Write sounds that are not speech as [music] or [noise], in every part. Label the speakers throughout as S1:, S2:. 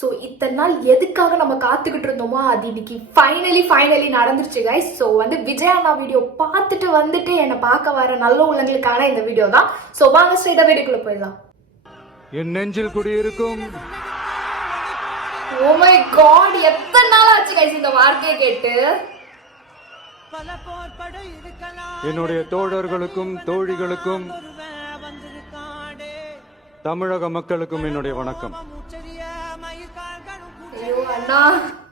S1: So இத்தனை நாள் எதுக்காக நம்ம காத்துக்கிட்டு இருந்தோமோ அது இன்னைக்கு ஃபைனலி ஃபைனலி நடந்துருச்சு கைஸ் ஸோ வந்து விஜய் அண்ணா வீடியோ பார்த்துட்டு வந்துட்டு என்னை பார்க்க வர நல்ல உள்ளங்களுக்கான இந்த வீடியோ தான். ஸோ வாங்க ஸ்ட்ரைட்டாக வீடியோக்குள்ளே போயிடலாம்.
S2: என் நெஞ்சில் குடியிருக்கும்.
S1: ஓ மை காட் எத்தனை நாள் ஆச்சு கைஸ் இந்த வார்த்தையை கேட்டு?
S2: என்னுடைய தோழர்களுக்கும் தோழிகளுக்கும் தமிழக மக்களுக்கும் என்னுடைய வணக்கம்.
S1: அண்ணா.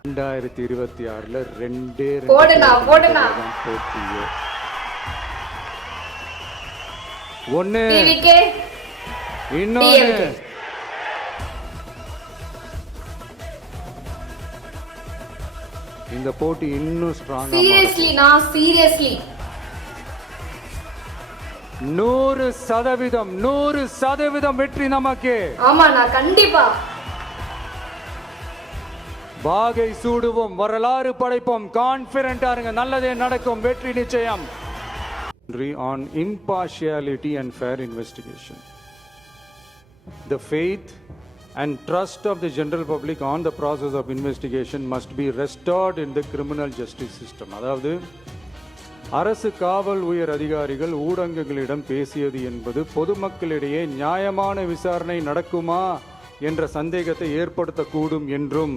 S2: ரெண்டாயிரத்தி இருபத்தி ஆறுல ரெண்டே
S1: போடுண்ணா, போடுண்ணா.
S2: போட்டியே ஒண்ணு. இன்னொன்னு. இந்த போட்டி இன்னும் ஸ்ட்ராங்கா
S1: சீரியஸ்லி நான் சீரியஸ்லி
S2: நூறு சதவீதம் நூறு சதவீதம் வெற்றி நமக்கு.
S1: ஆமா நான் கண்டிப்பா.
S2: வாகை சூடுவோம் வரலாறு படைப்போம் கான்பிடண்டா இருங்க நல்லதே நடக்கும் வெற்றி நிச்சயம் on impartiality and fair investigation the faith and trust of the general public on the process of investigation must be restored in the criminal justice system அதாவது அரசு காவல் உயர் அதிகாரிகள் ஊடகங்களிடம் பேசியது என்பது பொதுமக்களிடையே நியாயமான விசாரணை நடக்குமா என்ற சந்தேகத்தை ஏற்படுத்தக்கூடும் என்றும்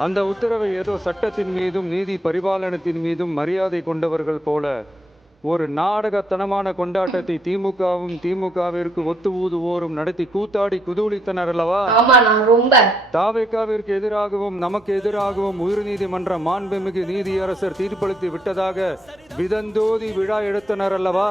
S2: அந்த உத்தரவை ஏதோ சட்டத்தின் மீதும் நீதி பரிபாலனத்தின் மீதும் மரியாதை கொண்டவர்கள் போல ஒரு நாடகத்தனமான கொண்டாட்டத்தை திமுகவும் திமுகவிற்கு ஒத்து ஊதுவோரும் நடத்தி கூத்தாடி குதூளித்தனர் அல்லவா? தாவேக்காவிற்கு எதிராகவும் நமக்கு எதிராகவும் உயர்நீதிமன்ற மாண்புமிகு நீதியரசர் தீர்ப்பளித்து விட்டதாக விதந்தோதி விழா எடுத்தனர் அல்லவா?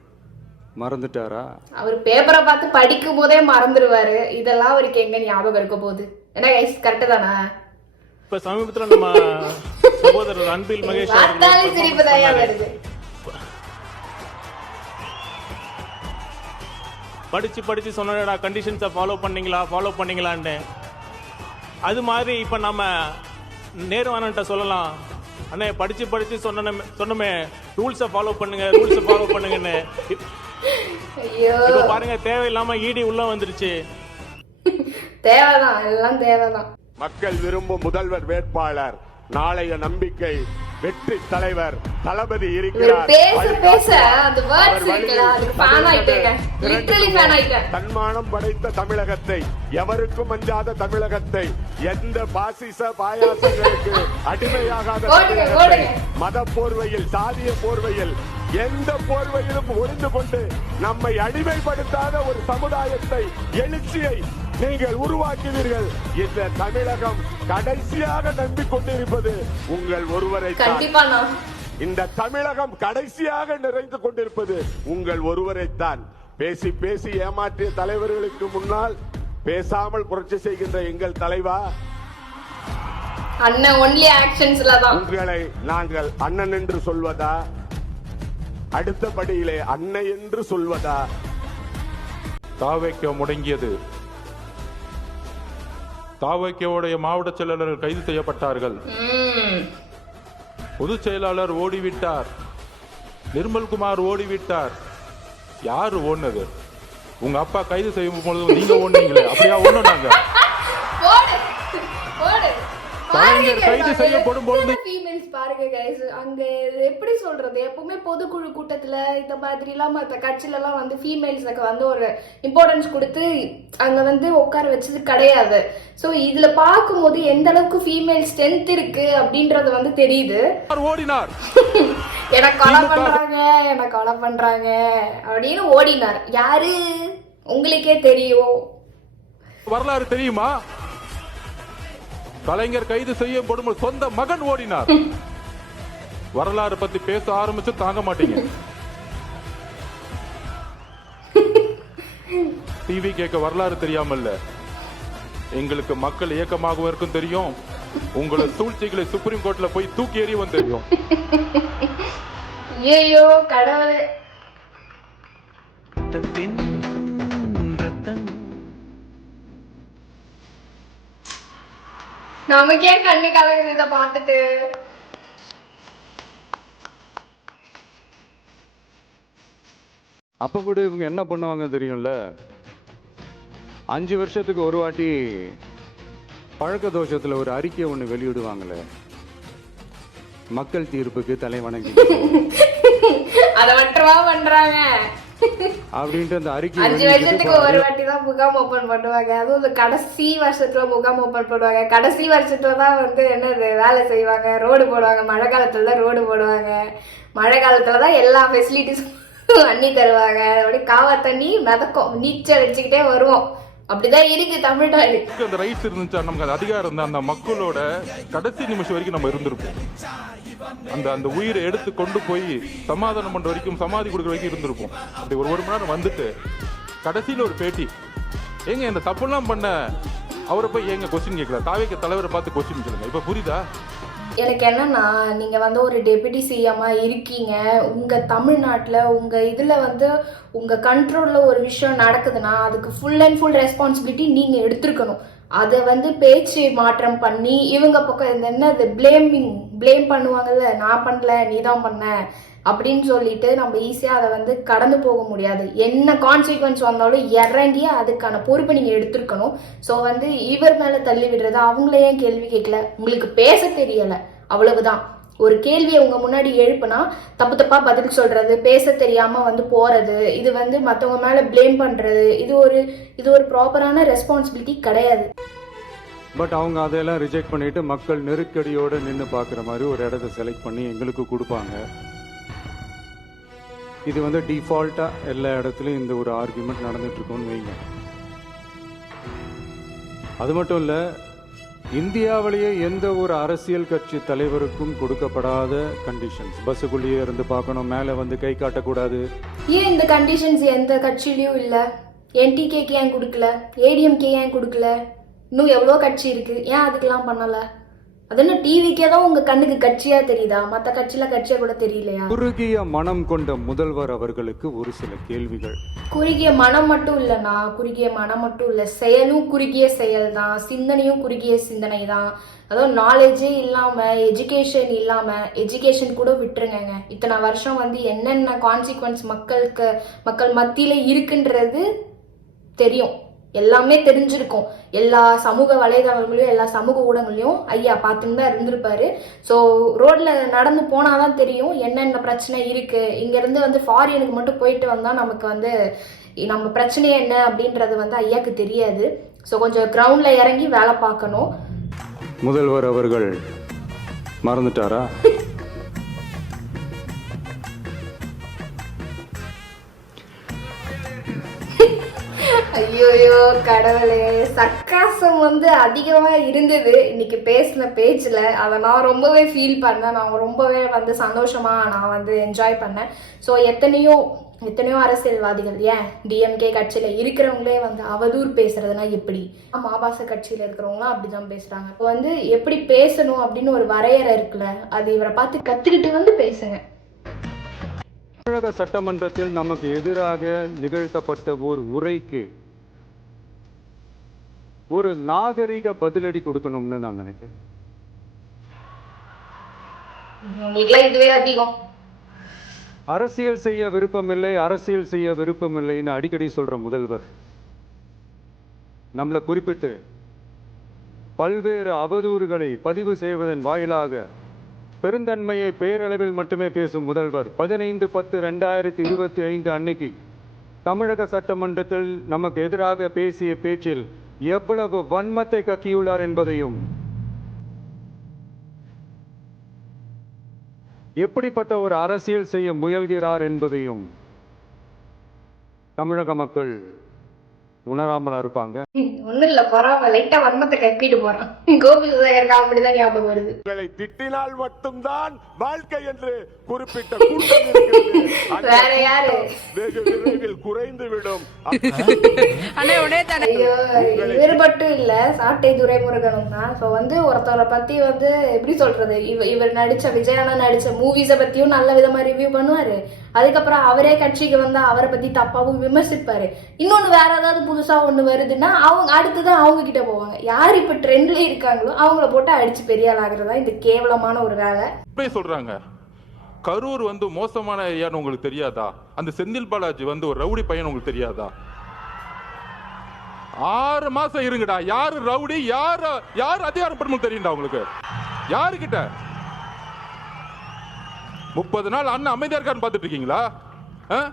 S2: மறந்துட்டாரா?
S1: அவர் பேப்பரை பார்த்து படிக்கும் போதே மறந்துடுவாரு இதெல்லாம் அவருக்கு எங்க ஞாபகம் இருக்க போகுது? என்ன கைஸ் கரெக்டு தானே?
S3: இப்ப சமீபத்துல நம்ம சகோதரர் அன்பில் மகேஷ் அவர்கள்
S1: பார்த்தாலே சிரிப்பு தயா. வருது.
S3: படிச்சு படிச்சு சொன்னடா கண்டிஷன்ஸை ஃபாலோ பண்ணீங்களா ஃபாலோ பண்ணீங்களான்னு அது மாதிரி இப்ப நம்ம நேருவானன்ட்ட சொல்லலாம். அண்ணே படிச்சு படிச்சு சொன்ன சொன்னமே ரூல்ஸை ஃபாலோ பண்ணுங்க ரூல்ஸை ஃபாலோ பண்ணுங்கன்னு. இப்ப பாருங்க தேவையில்லாம இடி உள்ள வந்துருச்சு.
S1: தேவைதான் எல்லாம் தேவைதான்.
S4: மக்கள் விரும்பும் முதல்வர் வேட்பாளர் நாளைய நம்பிக்கை வெற்றி தலைவர் தளபதி இருக்கிறார்.
S1: பேச. பேச அந்த வேர்ட்ஸ் இருக்குல்ல அதுக்கு ஃபேன் ஆயிட்டேங்க. லிட்டரலி ஃபேன் ஆயிட்டேன்.
S4: தன்மானம் படைத்த தமிழகத்தை எவருக்கும் அஞ்சாத தமிழகத்தை எந்த பாசிச பாயாசங்களுக்கு அடிமையாகாத. மத போர்வையில் சாதிய போர்வையில் எந்த போர்வையிலும் ஒளிந்து கொண்டு நம்மை அடிமைப்படுத்தாத ஒரு சமுதாயத்தை எழுச்சியை நீங்கள் உருவாக்குவீர்கள் இந்த தமிழகம் கடைசியாக நம்பிக்கொண்டிருப்பது உங்கள் ஒருவரை
S1: கண்டிப்பா
S4: இந்த தமிழகம் கடைசியாக நிறைந்து கொண்டிருப்பது உங்கள் ஒருவரைத்தான். பேசி பேசி ஏமாற்றிய தலைவர்களுக்கு முன்னால் பேசாமல் புரட்சி செய்கின்ற எங்கள் தலைவா? உங்களை நாங்கள் அண்ணன் என்று சொல்வதா? அடுத்த படியிலே அன்னை என்று சொல்வதா?
S5: தாவைக்க முடங்கியது. தாவக்கியோடைய மாவட்ட செயலாளர்கள் கைது செய்யப்பட்டார்கள். பொதுச் செயலாளர் ஓடிவிட்டார். நிர்மல்குமார் ஓடிவிட்டார். யாரு ஓடுனது? உங்க அப்பா கைது செய்யும் பொழுது நீங்க ஓடுனீங்களே அப்படியா
S1: போடு போடு
S5: கலைஞர் கைது செய்யப்படும் பொழுது.
S1: ஃபீமேல்ஸ் பாருங்க கைஸ் அங்க எப்படி சொல்றது? எப்பவுமே பொதுக்குழு கூட்டத்துல இந்த மாதிரி எல்லாம் எல்லாம் வந்து ஃபீமேல்ஸுக்கு வந்து ஒரு இம்பார்ட்டன்ஸ் கொடுத்து அங்க வந்து உட்கார வச்சது கிடையாது. ஸோ இதுல பார்க்கும்போது எந்த அளவுக்கு ஃபீமேல் ஸ்ட்ரென்த் இருக்கு அப்படின்றது வந்து தெரியுது.
S5: ஓடினார்? [laughs]
S1: எனக்கு கொலை பண்றாங்க எனக்கு கொலை பண்றாங்க அப்படின்னு ஓடினார். யாரு? உங்களுக்கே தெரியும்.
S5: வரலாறு தெரியுமா? கலைஞர் கைது செய்யப்படும் சொந்த மகன் ஓடினார். [laughs] வரலாறு பத்தி பேச ஆரம்பிச்சு தாங்க மாட்டீங்க. [laughs] டிவி கேட்க வரலாறு தெரியாமல்ல. எங்களுக்கு மக்கள் இயக்கமாகவும் இருக்கும் தெரியும். உங்களை [laughs] சூழ்ச்சிகளை சுப்ரீம் கோர்ட்ல போய் தூக்கி எறியவும் தெரியும்
S1: ஐயோ கடவுளே. நமக்கே கண்ணு கலங்குது இதை பார்த்துட்டு.
S2: அப்போ கூட இவங்க என்ன பண்ணுவாங்க தெரியும்ல? அஞ்சு வருஷத்துக்கு ஒரு வாட்டி பழக்க தோஷத்துல ஒரு அறிக்கை ஒன்று வெளியிடுவாங்களே. மக்கள் தீர்ப்புக்கு தலை வணங்கி [laughs]
S1: அதை மட்டுமா பண்றாங்க?
S2: அப்படின்ட்டு அந்த அறிக்கை
S1: அஞ்சு வருஷத்துக்கு ஒரு வாட்டி தான் முகாம் ஓபன் பண்ணுவாங்க. அதுவும் இந்த கடைசி வருஷத்துல முகாம் ஓபன் பண்ணுவாங்க. கடைசி வருஷத்துல தான் வந்து என்னது வேலை செய்வாங்க. ரோடு போடுவாங்க. மழை காலத்துல தான் ரோடு போடுவாங்க. மழை காலத்துல தான் எல்லா ஃபெசிலிட்டிஸும் அண்ணி தருவாங்க. அப்படியே காவா தண்ணி மிதக்கும். நீச்சல் வச்சுக்கிட்டே வருவோம். அப்படிதான் இருக்கு தமிழ்நாடு.
S5: அந்த ரைட்ஸ் இருந்துச்சா? நமக்கு அதிகாரம் இருந்தா அந்த மக்களோட கடைசி நிமிஷம் வரைக்கும் நம்ம இருந்திருப்போம். அந்த அந்த உயிரை எடுத்து கொண்டு போய் சமாதானம் பண்ணுற வரைக்கும் சமாதி கொடுக்குற வரைக்கும் இருந்திருப்போம். அப்படி ஒரு ஒரு மணி நேரம் வந்துட்டு கடைசியில ஒரு பேட்டி. ஏங்க இந்த தப்புலாம் பண்ண அவரை போய் ஏங்க கொஸ்டின் கேட்கல? தாவேக்க தலைவரை பார்த்து கொஸ்டின் கேளுங்க இப்போ புரியுதா?
S1: எனக்கு என்னன்னா நீங்க வந்து ஒரு டெபியூட்டி சிஎம்மா இருக்கீங்க. உங்க தமிழ்நாட்டுல உங்க இதுல வந்து உங்க கண்ட்ரோல்ல ஒரு விஷயம் நடக்குதுன்னா அதுக்கு ஃபுல் அண்ட் ஃபுல் ரெஸ்பான்சிபிலிட்டி நீங்க எடுத்திருக்கணும். அதை வந்து பேச்சு மாற்றம் பண்ணி இவங்க பக்கம் இந்த என்னது பிளேமிங் ப்ளேம் பண்ணுவாங்கல்ல நான் பண்ணல நீ தான் பண்ண அப்படின்னு சொல்லிட்டு நம்ம ஈஸியாக அதை வந்து கடந்து போக முடியாது. என்ன கான்சிக்வன்ஸ் வந்தாலும் இறங்கி அதுக்கான பொறுப்பை நீங்கள் எடுத்துருக்கணும். ஸோ வந்து இவர் மேலே தள்ளி விடுறது அவங்கள ஏன் கேள்வி கேட்கல? உங்களுக்கு பேச தெரியலை. அவ்வளவுதான். ஒரு கேள்வியை உங்க முன்னாடி எழுப்புனா தப்பு தப்பா பதில் சொல்றது பேச தெரியாம வந்து போறது இது வந்து மத்தவங்க மேல ப்ளேம் பண்றது இது ஒரு இது ஒரு ப்ராப்பரான ரெஸ்பான்சிபிலிட்டி கிடையாது.
S2: பட் அவங்க அதையெல்லாம் ரிஜெக்ட் பண்ணிட்டு மக்கள் நெருக்கடியோட நின்று பார்க்குற மாதிரி ஒரு இடத்த செலக்ட் பண்ணி எங்களுக்கு கொடுப்பாங்க. இது வந்து டிஃபால்ட்டா எல்லா இடத்துலையும் இந்த ஒரு ஆர்குமெண்ட் நடந்துட்டு இருக்கும்னு வைங்க. அது மட்டும் இல்லை இந்தியாவிலேயே எந்த ஒரு அரசியல் கட்சி தலைவருக்கும் கொடுக்கப்படாத கண்டிஷன்ஸ் பஸ்ஸுக்குள்ளேயே இருந்து பார்க்கணும் மேலே வந்து கை காட்டக்கூடாது.
S1: ஏன் இந்த கண்டிஷன்ஸ் எந்த கட்சியிலையும் இல்லை? என்டிகேக்கு ஏன் கொடுக்கல? ஏடிஎம்கே ஏன் கொடுக்கல? இன்னும் எவ்வளோ கட்சி இருக்குது ஏன் அதுக்கெல்லாம் பண்ணலை? அது என்ன டிவிக்கே தான் உங்க கண்ணுக்கு கட்சியா தெரியுதா? மத்த கட்சியில கட்சியா கூட தெரியலையா?
S2: குறுகிய மனம் கொண்ட முதல்வர் அவர்களுக்கு ஒரு சில கேள்விகள்.
S1: குறுகிய மனம் மட்டும் இல்லைண்ணா. குறுகிய மனம் மட்டும் இல்லை. செயலும் குறுகிய செயல் தான் சிந்தனையும் குறுகிய சிந்தனை தான் அதுவும் நாலேஜே இல்லாமல் எஜுகேஷன் இல்லாமல் எஜுகேஷன் கூட விட்டுருங்கங்க. இத்தனை வருஷம் வந்து என்னென்ன கான்சிக்வன்ஸ் மக்களுக்கு மக்கள் மத்தியில் இருக்குன்றது தெரியும். எல்லாமே தெரிஞ்சிருக்கும். எல்லா சமூக வலைதளங்களையும் எல்லா சமூக ஊடகங்களையும் ஐயா பார்த்துன்னு தான் இருந்திருப்பாரு. ஸோ ரோட்ல நடந்து போனாதான் தெரியும் என்னென்ன பிரச்சனை இருக்கு. இங்கேருந்து வந்து ஃபாரினுக்கு மட்டும் போயிட்டு வந்தால் நமக்கு வந்து நம்ம பிரச்சனை என்ன அப்படின்றது வந்து ஐயாக்கு தெரியாது. ஸோ கொஞ்சம் கிரவுண்டில் இறங்கி வேலை பார்க்கணும்.
S2: முதல்வர் அவர்கள் மறந்துட்டாரா? [laughs]
S1: ஐயோ கடவுளே. சக்காசம் வந்து அதிகமாக இருந்தது. இன்னைக்கு பேசின பேச்சில் அதை நான் ரொம்பவே ஃபீல் பண்ணேன். நான் ரொம்பவே வந்து சந்தோஷமாக நான் வந்து என்ஜாய் பண்ணேன். ஸோ எத்தனையோ எத்தனையோ அரசியல்வாதிகள் ஏன்? டிஎம்கே கட்சியில் இருக்கிறவங்களே வந்து அவதூறு பேசுறதுனா எப்படி? மாபாச கட்சியில் இருக்கிறவங்களாம் அப்படி தான் பேசுகிறாங்க இப்போ வந்து எப்படி பேசணும் அப்படின்னு ஒரு வரையறை இருக்குல்ல அது இவரை பார்த்து கற்றுக்கிட்டு வந்து பேசுங்க.
S2: தமிழக சட்டமன்றத்தில் நமக்கு எதிராக நிகழ்த்தப்பட்ட ஒரு உரைக்கு ஒரு நாகரிக பதிலடி கொடுக்கணும்னு நான் நினைக்கிறேன். அரசியல் செய்ய விருப்பமில்லை அரசியல் செய்ய விருப்பமில்லைன்னு அடிக்கடி சொல்ற முதல்வர். நம்மளை குறிப்பிட்டு பல்வேறு அவதூறுகளை பதிவு செய்வதன் வாயிலாக பெருந்தன்மையை பேரளவில் மட்டுமே பேசும் முதல்வர் பதினைந்து பத்து ரெண்டாயிரத்தி இருபத்தி ஐந்து அன்னைக்கு தமிழக சட்டமன்றத்தில் நமக்கு எதிராக பேசிய பேச்சில் எவ்வளவு வன்மத்தை கக்கியுள்ளார் என்பதையும் எப்படிப்பட்ட ஒரு அரசியல் செய்ய முயல்கிறார் என்பதையும் தமிழக மக்கள் உணராமல் இருப்பாங்க.
S1: ஒண்ணும் இல்ல பரவாயில்ல லைட்டா வன்மத்தை கக்கிட்டு போறான். கோபி சுதாகர் காமெடி தான் ஞாபகம் வருது.
S4: உங்களை திட்டினால் மட்டும்தான் வாழ்க்கை என்று குறிப்பிட்ட கூட்டம்
S1: வேற யாரு?
S4: வெகு விரைவில் குறைந்துவிடும்.
S1: ஐயோ இவர் மட்டும் இல்ல. சாட்டை துரைமுருகனும் தான். ஸோ வந்து ஒருத்தவரை பத்தி வந்து எப்படி சொல்றது? இவ இவர் நடிச்ச விஜயானா நடிச்ச மூவிஸை பத்தியும் நல்ல விதமா ரிவ்யூ பண்ணுவாரு. அதுக்கப்புறம் அவரே கட்சிக்கு வந்து அவரை பத்தி தப்பாவும் விமர்சிப்பாரு. இன்னொன்னு வேற ஏதாவது புதுசா ஒண்ணு வருதுன்னா அவங்க அடுத்துதான் அவங்க கிட்ட போவாங்க. யார் இப்ப ட்ரெண்ட்ல இருக்காங்களோ அவங்கள போட்டு அடிச்சு பெரிய ஆள் ஆகுறதா இந்த கேவலமான ஒரு வேலை.
S5: இப்படியே சொல்றாங்க. கரூர் வந்து மோசமான ஏரியான்னு உங்களுக்கு தெரியாதா? அந்த செந்தில் பாலாஜி வந்து ஒரு ரவுடி பையன் உங்களுக்கு தெரியாதா? ஆறு மாசம் இருங்கடா. யாரு ரவுடி? யாரு யார் அதிகாரப்படும் தெரியுண்டா தெரியும்டா உங்களுக்கு? யாருக்கிட்ட? முப்பது நாள் அண்ணன் அமைதியா இருக்கான்னு பார்த்துட்டு இருக்கீங்களா? ஆ?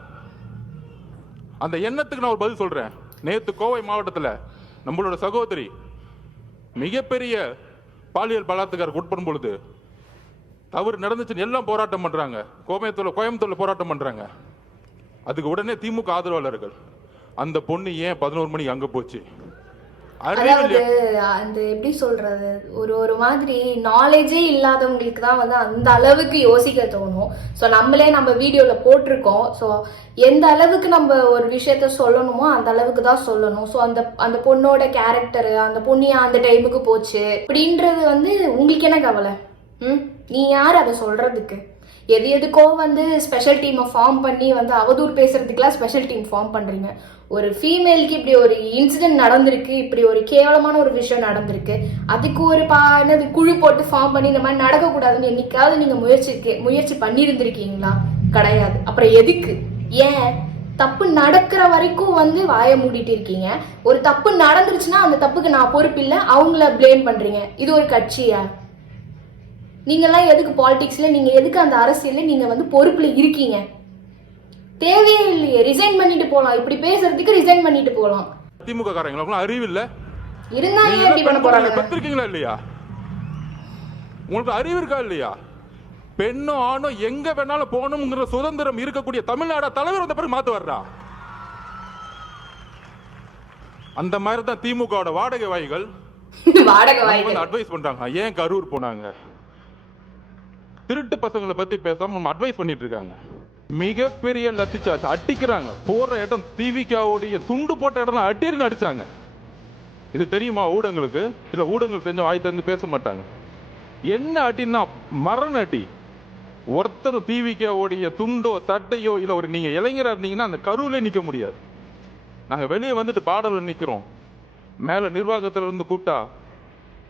S5: அந்த எண்ணத்துக்கு நான் ஒரு பதில் சொல்றேன். நேத்து கோவை மாவட்டத்தில் நம்மளோட சகோதரி மிகப்பெரிய பாலியல் பலாத்துக்காரருக்கு உட்படும் பொழுது தவறு நடந்துச்சுன்னு எல்லாம் போராட்டம் பண்ணுறாங்க கோயம்புத்தூர்ல கோயம்புத்தூரில் போராட்டம் பண்ணுறாங்க அதுக்கு உடனே திமுக ஆதரவாளர்கள் அந்த பொண்ணு ஏன் பதினோரு மணிக்கு அங்கே போச்சு?
S1: அதாவது? அந்த எப்படி சொல்றது ஒரு ஒரு மாதிரி நாலேஜே இல்லாதவங்களுக்கு தான் வந்து அந்த அளவுக்கு யோசிக்க தோணும். ஸோ நம்மளே நம்ம வீடியோல போட்டிருக்கோம். ஸோ எந்த அளவுக்கு நம்ம ஒரு விஷயத்த சொல்லணுமோ அந்த அளவுக்கு தான் சொல்லணும். ஸோ அந்த அந்த பொண்ணோட கேரக்டர் அந்த பொண்ணு அந்த டைமுக்கு போச்சு? அப்படின்றது வந்து உங்களுக்கு என்ன கவலை? ம்? நீ யார் அதை சொல்றதுக்கு? எது எதுக்கோ வந்து ஸ்பெஷல் டீமை ஃபார்ம் பண்ணி வந்து அவதூறு பேசுறதுக்குலாம் ஸ்பெஷல் டீம் ஃபார்ம் பண்றீங்க. ஒரு ஃபீமேலுக்கு இப்படி ஒரு இன்சிடென்ட் நடந்திருக்கு இப்படி ஒரு கேவலமான ஒரு விஷயம் நடந்திருக்கு. அதுக்கு ஒரு பா என்னது குழு போட்டு ஃபார்ம் பண்ணி இந்த மாதிரி நடக்கக்கூடாதுன்னு என்னைக்காவது நீங்க முயற்சி முயற்சி பண்ணியிருந்திருக்கீங்களா? கிடையாது. அப்புறம் எதுக்கு? ஏன்? தப்பு நடக்கிற வரைக்கும் வந்து வாயை மூடிட்டு இருக்கீங்க. ஒரு தப்பு நடந்துருச்சுன்னா அந்த தப்புக்கு நான் பொறுப்பில்லை அவங்கள ப்ளேம் பண்றீங்க. இது ஒரு கட்சியா? நீங்கெல்லாம் எதுக்கு பாலிடிக்ஸ்ல நீங்க எதுக்கு அந்த அரசியல்ல நீங்க வந்து பொறுப்புல இருக்கீங்க? தேவையே இல்லையே. ரிசைன் பண்ணிட்டு போலாம். இப்படி பேசுறதுக்கு ரிசைன் பண்ணிட்டு போலாம்.
S5: திமுக காரங்களுக்குலாம் அறிவு இல்ல.
S1: இருந்தா ஏன் இப்படி பண்ண போறாங்க?
S5: பெற்றிருக்கீங்களா இல்லையா? உங்களுக்கு அறிவு இருக்கா இல்லையா? பெண்ணும் ஆணும் எங்க வேணாலும் போகணுங்கிற சுதந்திரம் இருக்கக்கூடிய தமிழ்நாடு தலைவர் வந்த பிறகு மாத்து வர்றா? அந்த மாதிரி தான் திமுகவோட வாடகை வாய்கள். [laughs] அட்வைஸ் பண்றாங்க. ஏன் கரூர் போனாங்க? திருட்டு பசங்களை பத்தி பேசாம நம்ம அட்வைஸ் பண்ணிட்டு இருக்காங்க மிகப்பெரிய லத்திச்சாச்சு அடிக்கிறாங்க. போற இடம் தீவிக்காவுடைய துண்டு போட்ட இடம் அட்டின்னு அடிச்சாங்க. இது தெரியுமா ஊடகங்களுக்கு? இல்ல ஊடகங்கள் தெரிஞ்ச வாய் திறந்து பேச மாட்டாங்க. என்ன அட்டின்னா மரண அட்டி ஒருத்தர் தீவிக்காவுடைய துண்டோ தட்டையோ இல்ல ஒரு நீங்க இளைஞரா இருந்தீங்கன்னா அந்த கருவிலே நிக்க முடியாது. நாங்க வெளியே வந்துட்டு பாடல நிக்கிறோம். மேல நிர்வாகத்துல இருந்து கூப்பிட்டா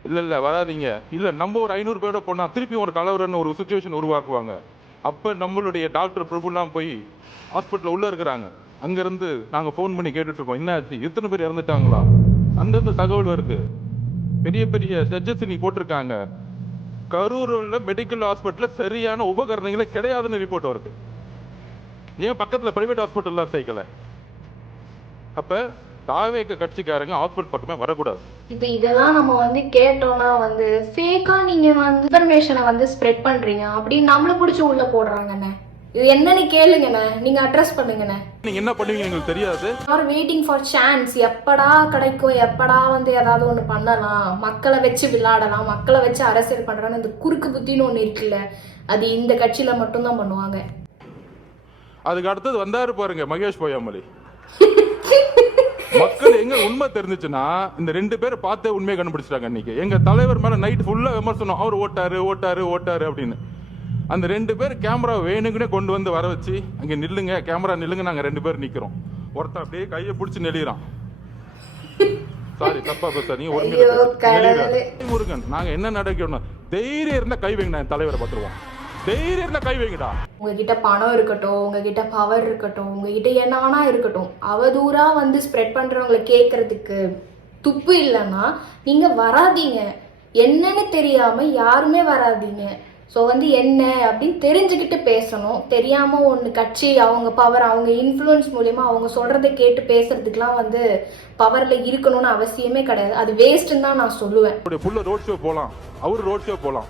S5: இல்லை இல்லை வராதீங்க. இல்லை நம்ம ஒரு ஐநூறு பேரோட போனால் திருப்பி ஒரு கலவரன்னு ஒரு சுச்சுவேஷன் உருவாக்குவாங்க. அப்போ நம்மளுடைய டாக்டர் பிரபுலாம் போய் ஹாஸ்பிட்டலில் உள்ளே இருக்கிறாங்க. அங்கேருந்து நாங்கள் ஃபோன் பண்ணி கேட்டுட்ருக்கோம். என்னாச்சு என்ன ஆச்சு? எத்தனை பேர் இறந்துட்டாங்களா? அந்தந்த தகவல் வருது. பெரிய பெரிய ஜட்ஜஸ் நீ போட்டிருக்காங்க. கரூரில் மெடிக்கல் ஹாஸ்பிட்டலில் சரியான உபகரணங்களே கிடையாதுன்னு ரிப்போர்ட் வருது. ஏன் பக்கத்தில் ப்ரைவேட் ஹாஸ்பிட்டல்லாம் சேர்க்கலை? அப்போ தாவேக்க கட்சிக்காரங்க ஹாஸ்பிட்டல் பக்கமே வரக்கூடாது.
S1: இப்ப இதெல்லாம் நம்ம வந்து கேட்டோம்னா வந்து ஃபேக்கா நீங்க வந்து இன்ஃபர்மேஷனை வந்து ஸ்ப்ரெட் பண்றீங்க. அப்படின்னு நம்மள பிடிச்சி உள்ள போடுறாங்கண்ணே. இது என்னன்னு கேளுங்கண்ணே. நீங்க அட்ரஸ் பண்ணுங்கண்ணே.
S5: நீங்க என்ன பண்ணுவீங்க எங்களுக்கு தெரியாது.
S1: ஆர் வெயிட்டிங் ஃபார் சான்ஸ் எப்படா கிடைக்கும்? எப்படா வந்து ஏதாவது ஒன்று பண்ணலாம்? மக்களை வச்சு விளையாடலாம். மக்களை வச்சு அரசியல் பண்றான்னு இந்த குறுக்கு புத்தின்னு ஒன்று இருக்குல்ல. அது இந்த கட்சியில மட்டும்தான் பண்ணுவாங்க.
S5: அதுக்கு அடுத்தது வந்தாரு பாருங்க மகேஷ் பொய்யாமொழி. [laughs] மக்கள் எங்க உண்மை தெரிஞ்சுச்சுன்னா இந்த ரெண்டு பேரை பார்த்தே உண்மையை கண்டுபிடிச்சிட்டாங்க இன்னைக்கு எங்க தலைவர் மேல நைட் ஃபுல்லா விமர்சனம். அவர் ஓட்டாரு ஓட்டாரு ஓட்டாரு அப்படின்னு. அந்த ரெண்டு பேர் கேமரா வேணுங்கன்னே கொண்டு வந்து வர வச்சு அங்க நில்லுங்க கேமரா நில்லுங்க நாங்க ரெண்டு பேர் நிக்கிறோம். ஒருத்தன் அப்படியே கையை பிடிச்சி நெளிறான். சாரி தப்பா பேச. நீங்க ஒரு. முருகன் நாங்க என்ன நடக்கணும் தைரியம் இருந்தா கை வைங்க நான் தலைவரை பார்த்துருவோம் தைரியம் கை வைங்கடா.
S1: உங்ககிட்ட பணம் இருக்கட்டும் உங்ககிட்ட பவர் இருக்கட்டும் உங்ககிட்ட என்ன வேணா இருக்கட்டும் அவதூறா வந்து ஸ்ப்ரெட் பண்றவங்களை கேட்கறதுக்கு துப்பு இல்லைன்னா நீங்க வராதீங்க. என்னன்னு தெரியாம யாருமே வராதீங்க. ஸோ வந்து என்ன அப்படின்னு தெரிஞ்சுக்கிட்டு பேசணும். தெரியாம ஒன்று கட்சி அவங்க பவர் அவங்க இன்ஃப்ளூயன்ஸ் மூலியமா அவங்க சொல்றதை கேட்டு பேசுறதுக்குலாம் வந்து பவர்ல இருக்கணும்னு அவசியமே கிடையாது. அது வேஸ்ட்டுன்னு தான் நான் சொல்லுவேன்.
S5: புள்ள ரோட் ஷோ போலாம். அவரு ரோட் ஷோ போலாம்.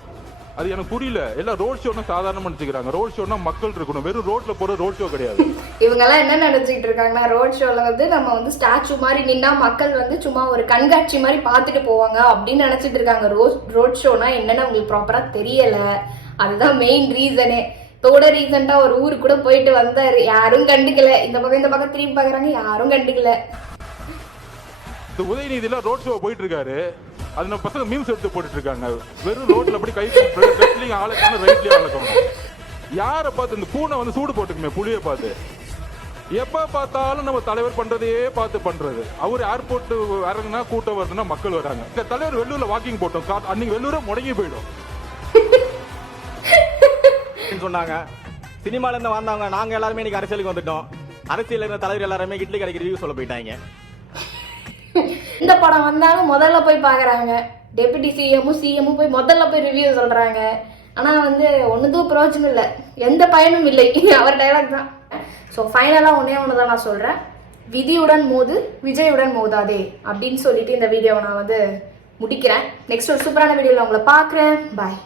S5: அது எனக்கு புரியல. எல்லாம் ரோட் ஷோனா சாதாரணமா நினைச்சுக்கிறாங்க ரோட் ஷோனா மக்கள் இருக்கணும். வெறும் ரோட்ல போற ரோட் ஷோ கிடையாது.
S1: இவங்கெல்லாம் என்ன நினைச்சிட்டு இருக்காங்கன்னா ரோட் ஷோல வந்து நம்ம வந்து ஸ்டாச்சு மாதிரி நின்னா மக்கள் வந்து சும்மா ஒரு கண்காட்சி மாதிரி பார்த்துட்டு போவாங்க அப்படின்னு நினைச்சிட்டு இருக்காங்க. ரோட் ரோட் ஷோனா என்னன்னு அவங்களுக்கு ப்ராப்பரா தெரியல. அதுதான் மெயின் ரீசனே கூட ரீசெண்டா ஒரு ஊருக்கு கூட போயிட்டு வந்தாரு. யாரும் கண்டுக்கல. இந்த பக்கம் இந்த பக்கம் திரும்பி பாக்குறாங்க. யாரும் கண்டுக்கல.
S5: இந்த உதயநிதியில ரோட் ஷோ போயிட்டு இருக்காரு. அது நம்ம பசங்க மீம்ஸ் எடுத்து போட்டுட்டு இருக்காங்க வெறும் ரோட்ல அப்படி கை லெஃப்ட்லயும் ஆளுக்கான ரைட்லயும் ஆளுக்கணும் யாரை பார்த்து இந்த பூனை வந்து சூடு போட்டுக்குமே புளியை பார்த்து? எப்ப பார்த்தாலும் நம்ம தலைவர் பண்றதையே பார்த்து பண்றது. அவர் ஏர்போர்ட் இறங்குனா கூட்டம் வருதுன்னா மக்கள் வராங்க. இந்த தலைவர் வெள்ளூர்ல வாக்கிங் போட்டோம். அன்னைக்கு வெள்ளூர முடங்கி போயிடும்.
S6: அப்படின்னு சொன்னாங்க. சினிமால இருந்து வந்தவங்க நாங்க எல்லாருமே இன்னைக்கு அரசியலுக்கு வந்துட்டோம். அரசியல் இருந்த தலைவர் எல்லாருமே இட்லி கடைக்கு ரிவ்யூ சொல்ல போயிட்டாங்க.
S1: இந்த படம் வந்தாலும் முதல்ல போய் பார்க்குறாங்க டெபுட்டி சிஎம்மும் சிஎம்மும் போய் முதல்ல போய் ரிவ்யூ சொல்கிறாங்க ஆனால் வந்து ஒன்றுதும் பிரயோஜனம் இல்லை. எந்த பயனும் இல்லை. [laughs] அவர் டைலாக் தான். ஸோ ஃபைனலாக ஒன்றே ஒன்று தான் நான் சொல்கிறேன் விதியுடன் மோது விஜயுடன் மோதாதே அப்படின்னு சொல்லிட்டு இந்த வீடியோவை நான் வந்து முடிக்கிறேன். நெக்ஸ்ட் ஒரு சூப்பரான வீடியோவில் உங்களை பார்க்குறேன். பாய்